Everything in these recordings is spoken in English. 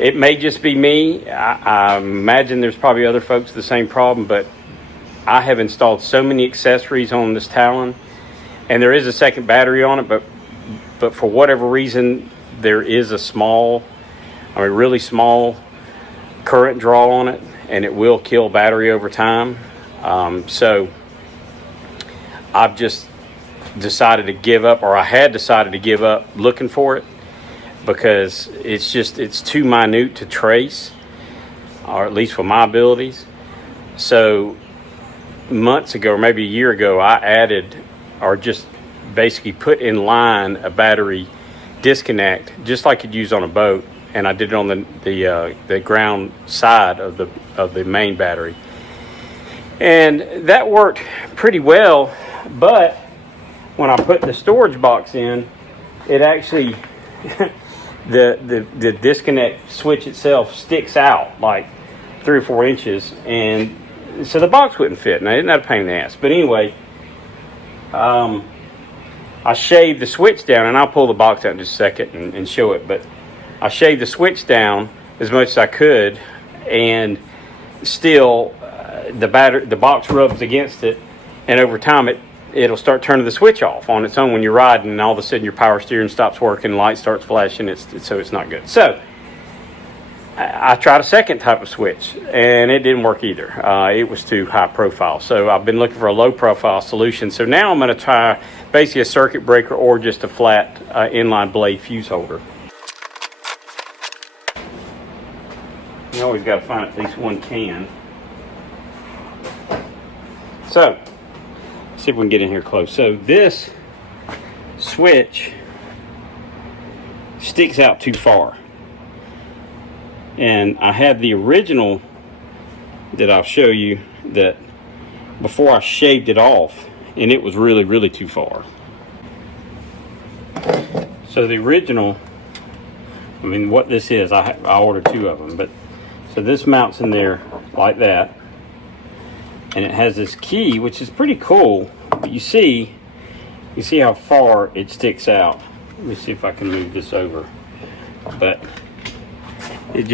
It may just be me. I imagine there's probably other folks with the same problem, but I have installed so many accessories on this Talon, and there is a second battery on it, but for whatever reason, there is a really small current draw on it, and it will kill battery over time. So I've just decided to give up, or I had decided to give up looking for it, because it's too minute to trace, or at least for my abilities. So months ago, or maybe a year ago, I added, or just basically put in line, a battery disconnect, just like you'd use on a boat, and I did it on the ground side of the main battery, and that worked pretty well. But when I put the storage box in, it actually the disconnect switch itself sticks out like 3 or 4 inches, and so the box wouldn't fit, and I didn't have a pain in the ass. But anyway, I shaved the switch down, and I'll pull the box out in just a second and show it, but I shaved the switch down as much as I could, and still the box rubs against it, and over time it'll start turning the switch off on its own when you're riding, and all of a sudden your power steering stops working, light starts flashing, so it's not good. So I tried a second type of switch, and it didn't work either. It was too high profile. So I've been looking for a low profile solution. So now I'm going to try basically a circuit breaker or just a flat inline blade fuse holder. You always got to find at least one can. So see if we can get in here close. So this switch sticks out too far, and I have the original that I'll show you that before I shaved it off, and it was really too far. So the original, I mean, what this is, I ordered 2 of them, but so this mounts in there like that, and it has this key, which is pretty cool. But you see how far it sticks out. Let me see if I can move this over. But it's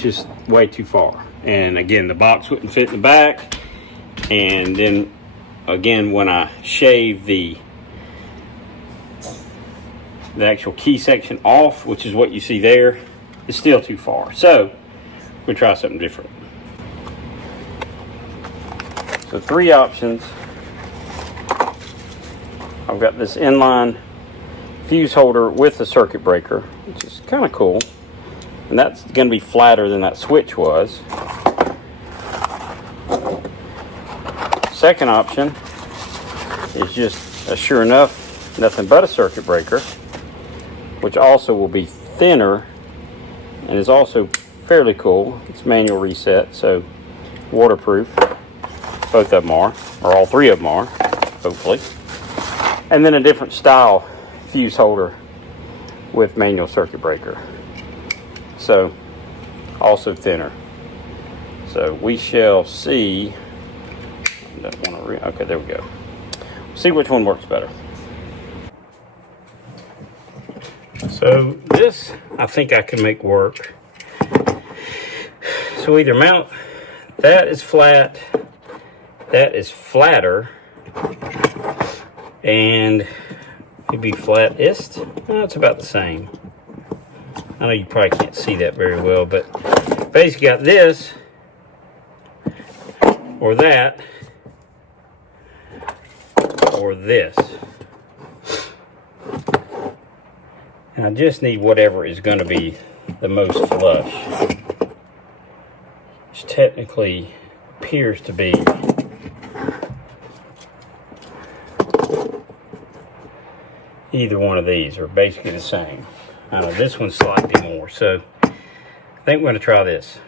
just way too far. And again, the box wouldn't fit in the back. And then again, when I shave the actual key section off, which is what you see there, it's still too far. So we'll try something different. So 3 options. I've got this inline fuse holder with a circuit breaker, which is kind of cool. And that's going to be flatter than that switch was. Second option is just a sure enough, nothing but a circuit breaker, which also will be thinner and is also fairly cool. It's manual reset, so waterproof. Both of them are, or all 3 of them are, hopefully. And then a different style fuse holder with manual circuit breaker. So, also thinner. So we shall see. Okay, there we go. See which one works better. So this, I think I can make work. So either mount, that is flat, that is flatter, and maybe flattest. No, it's about the same. I know you probably can't see that very well, but basically got this or that or this. And I just need whatever is going to be the most flush, which technically appears to be either one of these, are basically the same. I know this one's slightly more, so I think we're going to try this.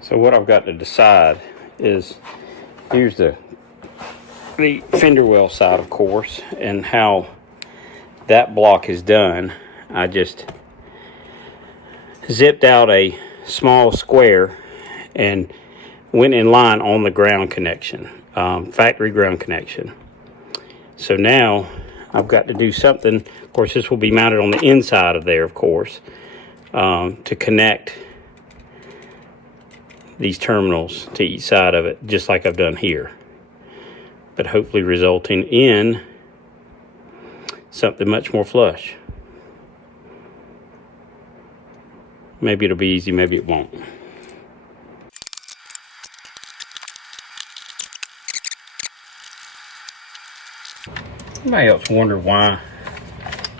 So what I've got to decide is, here's the fender well side, of course, and how that block is done. I just zipped out a small square and went in line on the ground connection, factory ground connection. So now I've got to do something. Of course, this will be mounted on the inside of there, of course, to connect these terminals to each side of it, just like I've done here. But hopefully resulting in something much more flush. Maybe it'll be easy, maybe it won't. Anybody else wonder why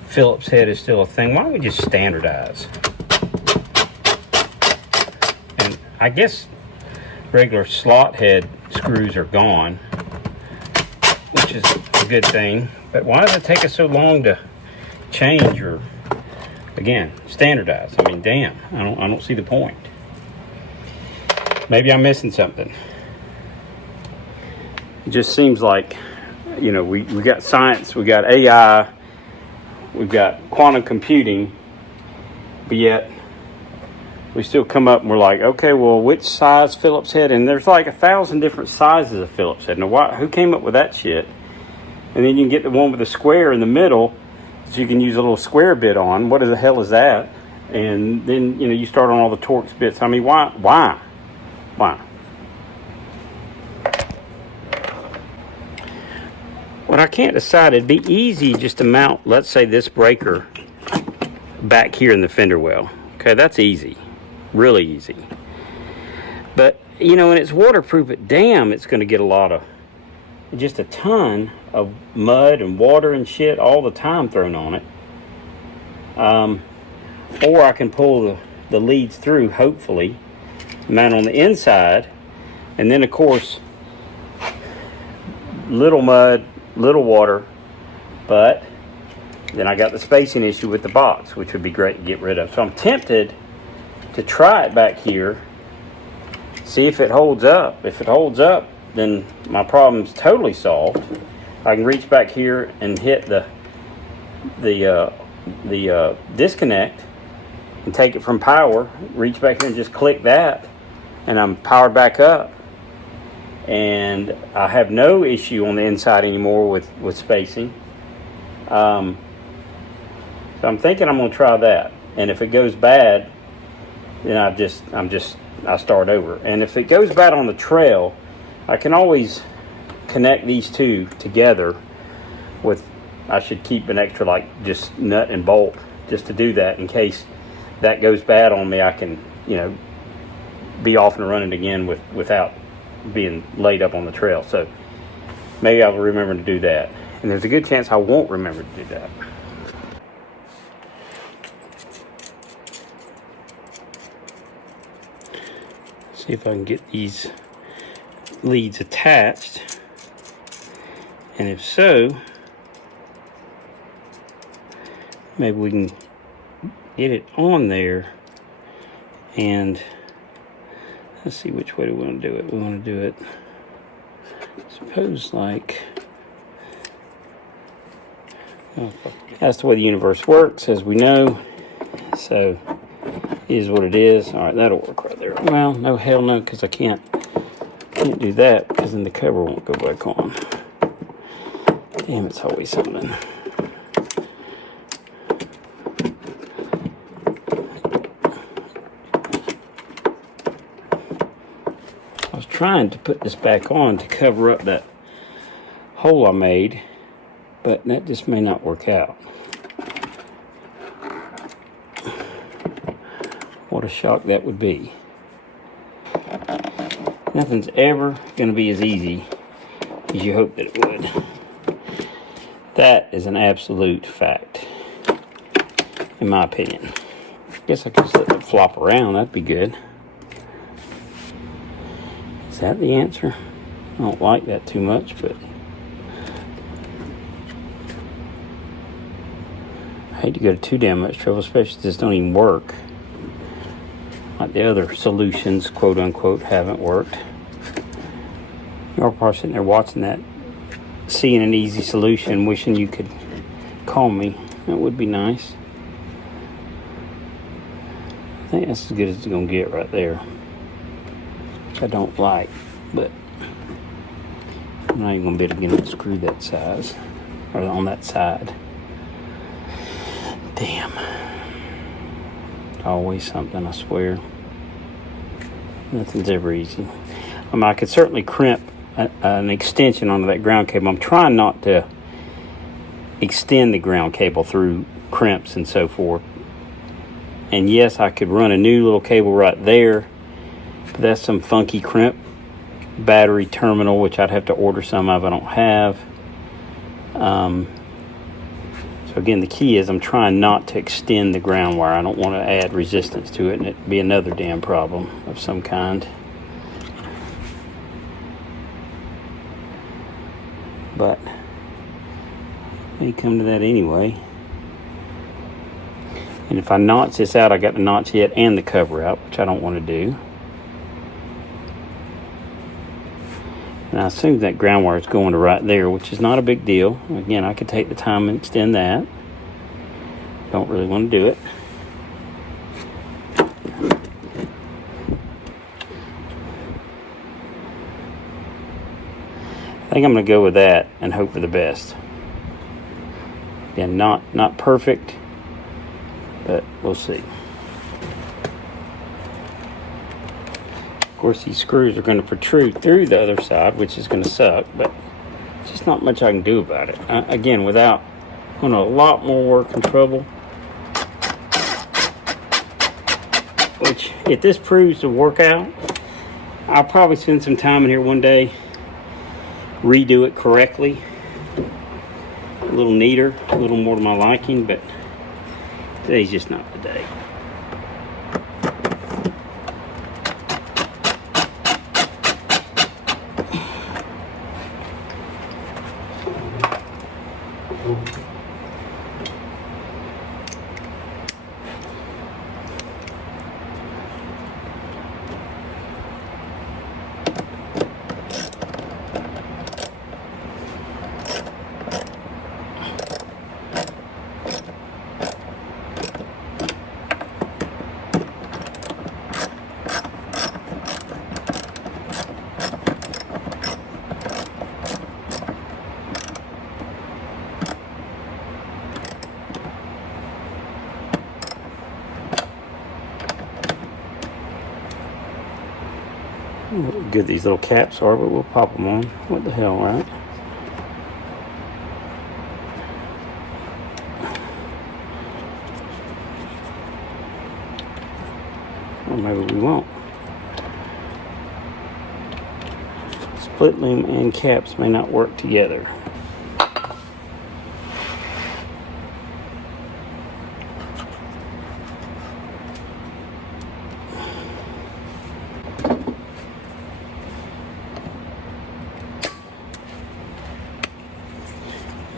Phillips head is still a thing? Why don't we just standardize? And I guess regular slot head screws are gone, which is a good thing. But why does it take us so long to change or, again, standardize? I mean, damn, I don't see the point. Maybe I'm missing something. It just seems like, you know, we got science, we got AI, we've got quantum computing, but yet we still come up and we're like, okay, well, which size Phillips head? And there's like 1,000 different sizes of Phillips head. Now, who came up with that shit? And then you can get the one with the square in the middle that you can use a little square bit on. What the hell is that? And then, you know, you start on all the Torx bits. I mean, why? What I can't decide, it'd be easy just to mount, let's say, this breaker back here in the fender well. Okay, that's easy. Really easy. But, you know, and it's waterproof, but damn, it's going to get just a ton of mud and water and shit all the time thrown on it. Or I can pull the leads through, hopefully, mount on the inside, and then, of course, little mud, little water, but then I got the spacing issue with the box, which would be great to get rid of. So I'm tempted to try it back here, see if it holds up. If it holds up, then my problem's totally solved. I can reach back here and hit the disconnect and take it from power, reach back here and just click that, and I'm powered back up. And I have no issue on the inside anymore with spacing. So I'm thinking I'm going to try that. And if it goes bad, then I start over. And if it goes bad on the trail, I can always connect these two together with, I should keep an extra like just nut and bolt just to do that in case that goes bad on me. I can, you know, be off and running again without being laid up on the trail. So maybe I'll remember to do that. And there's a good chance I won't remember to do that. See if I can get these leads attached. And if so, maybe we can get it on there. And let's see, which way do we want to do it? We want to do it, suppose, like, that's the way the universe works, as we know. So, it is what it is. All right, that'll work right there. Well, no, hell no, because I can't do that, because then the cover won't go back on. Damn, it's always something. Trying to put this back on to cover up that hole I made, but that just may not work out. What a shock that would be. Nothing's ever going to be as easy as you hope that it would. That is an absolute fact, in my opinion. I guess I could just let it flop around. That'd be good. Is that the answer? I don't like that too much, but I hate to go to too damn much trouble, especially if this don't even work. Like the other solutions, quote unquote, haven't worked. You're probably sitting there watching that, seeing an easy solution, wishing you could call me. That would be nice. I think that's as good as it's gonna get right there. I don't like, but I'm not even gonna be able to get it screwed that size. or on that side. Damn. Always something, I swear. Nothing's ever easy. I mean, I could certainly crimp an extension onto that ground cable. I'm trying not to extend the ground cable through crimps and so forth. And yes, I could run a new little cable right there, but that's some funky crimp battery terminal, which I'd have to order some of. I don't have. So again, the key is I'm trying not to extend the ground wire. I don't want to add resistance to it and it'd be another damn problem of some kind. But may come to that anyway. And if I notch this out, I got the notch yet and the cover out, which I don't want to do. And I assume that ground wire is going to right there, which is not a big deal. Again, I could take the time and extend that. Don't really want to do it. I think I'm going to go with that and hope for the best. Again, not perfect, but we'll see. Of course, these screws are going to protrude through the other side, which is going to suck, but there's just not much I can do about it. Again, without going a lot more work and trouble, which if this proves to work out, I'll probably spend some time in here one day, redo it correctly, a little neater, a little more to my liking, but today's just not the day. What good these little caps are, but we'll pop them on. What the hell, right? Or maybe we won't. Split loom and caps may not work together.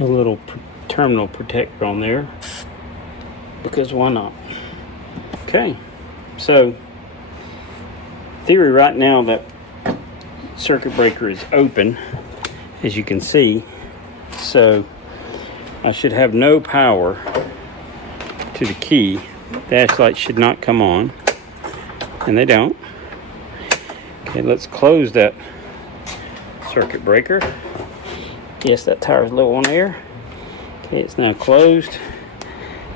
A little terminal protector on there, because why not? Okay, so theory right now, that circuit breaker is open, as you can see, so I should have no power to the key. Dash lights should not come on, and they don't. Okay, let's close that circuit breaker. Yes, that tire is low on air. Okay, it's now closed.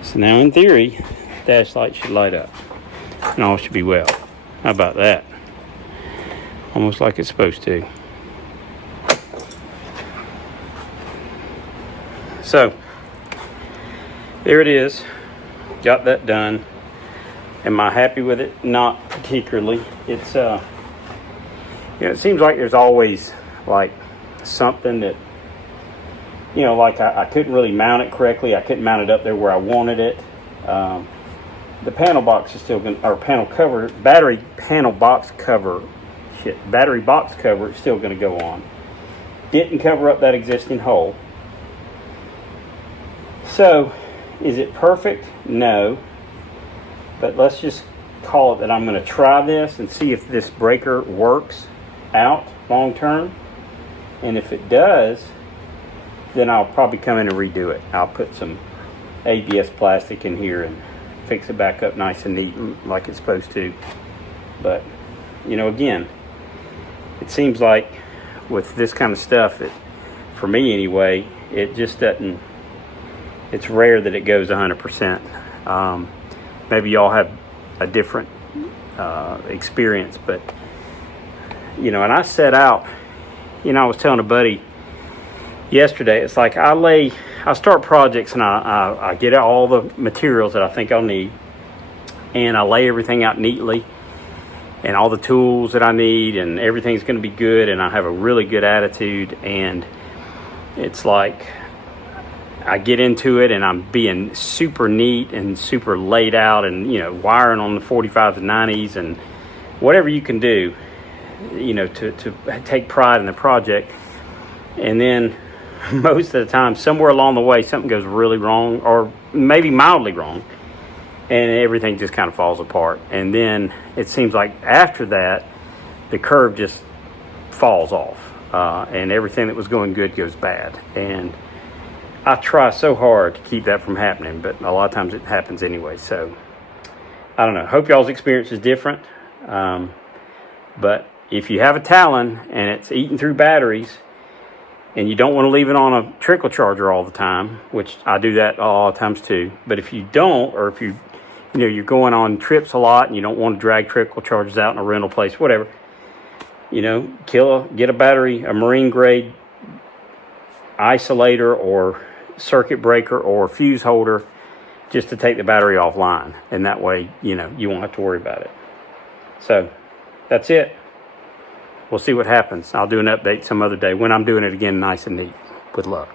So now in theory, dash light should light up and all should be well. How about that? Almost like it's supposed to. So there it is. Got that done. Am I happy with it? Not particularly. It's it seems like there's always like something that, like I couldn't really mount it correctly. I couldn't mount it up there where I wanted it. The panel box is still going to, or panel cover, battery box cover is still going to go on. Didn't cover up that existing hole. So, is it perfect? No. But let's just call it that I'm going to try this and see if this breaker works out long term. And if it does, then I'll probably come in and redo it. I'll put some ABS plastic in here and fix it back up nice and neat like it's supposed to. But, again, it seems like with this kind of stuff, that, for me anyway, It just doesn't. It's rare that it goes 100%. Maybe y'all have a different experience, but you know. And I set out. You know, I was telling a buddy yesterday. It's like I start projects and I get all the materials that I think I'll need, and I lay everything out neatly, and all the tools that I need, and everything's going to be good, and I have a really good attitude. And it's like I get into it and I'm being super neat and super laid out, and you know, wiring on the 45s and 90s and whatever you can do, you know, to take pride in the project. And then most of the time, somewhere along the way, something goes really wrong, or maybe mildly wrong, and everything just kind of falls apart. And then it seems like after that, the curve just falls off, and everything that was going good goes bad. And I try so hard to keep that from happening, but a lot of times it happens anyway. So I don't know. Hope y'all's experience is different. But if you have a Talon and it's eating through batteries, and you don't want to leave it on a trickle charger all the time, which I do that a lot of times too. But if you don't, or if you know, you're going on trips a lot and you don't want to drag trickle chargers out in a rental place, whatever, you know, get a battery, a marine grade isolator or circuit breaker or fuse holder, just to take the battery offline, and that way, you know, you won't have to worry about it. So that's it. We'll see what happens. I'll do an update some other day when I'm doing it again nice and neat. Good luck.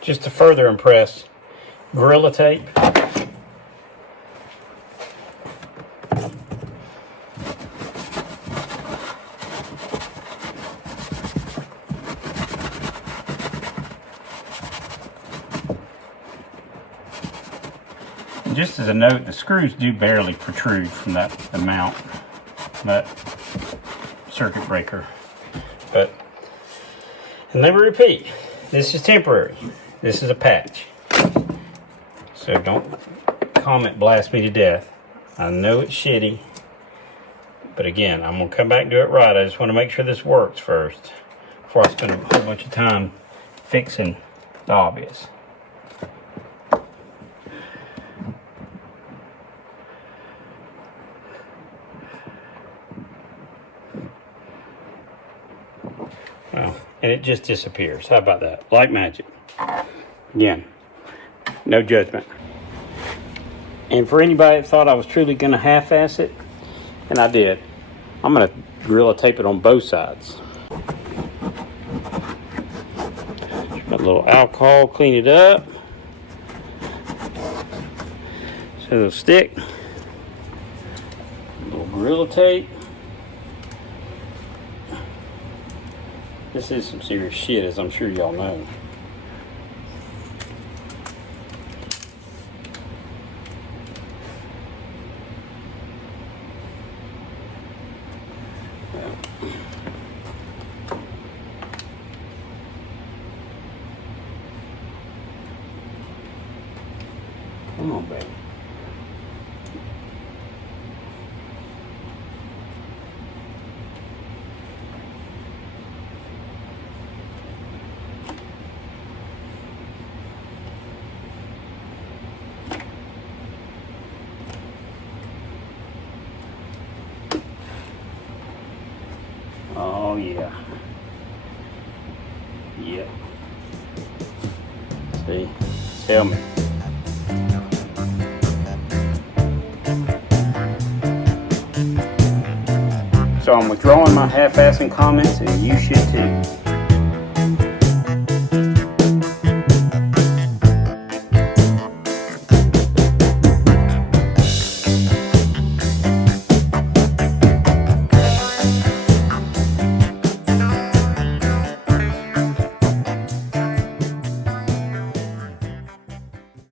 Just to further impress, Gorilla Tape. Just as a note, the screws do barely protrude from the mount, that circuit breaker. But, and let me repeat, this is temporary. This is a patch. So don't comment blast me to death. I know it's shitty, but again, I'm gonna come back and do it right. I just want to make sure this works first before I spend a whole bunch of time fixing the obvious. Well, and it just disappears. How about that? Like magic. Again, no judgment. And for anybody that thought I was truly going to half-ass it, and I did, I'm going to Gorilla Tape it on both sides. Got a little alcohol, clean it up. So it'll stick. A little Gorilla Tape. This is some serious shit, as I'm sure y'all know. Come on, baby. Oh, yeah. Yep. See? Tell me. So I'm withdrawing my half-assing comments, and you should too.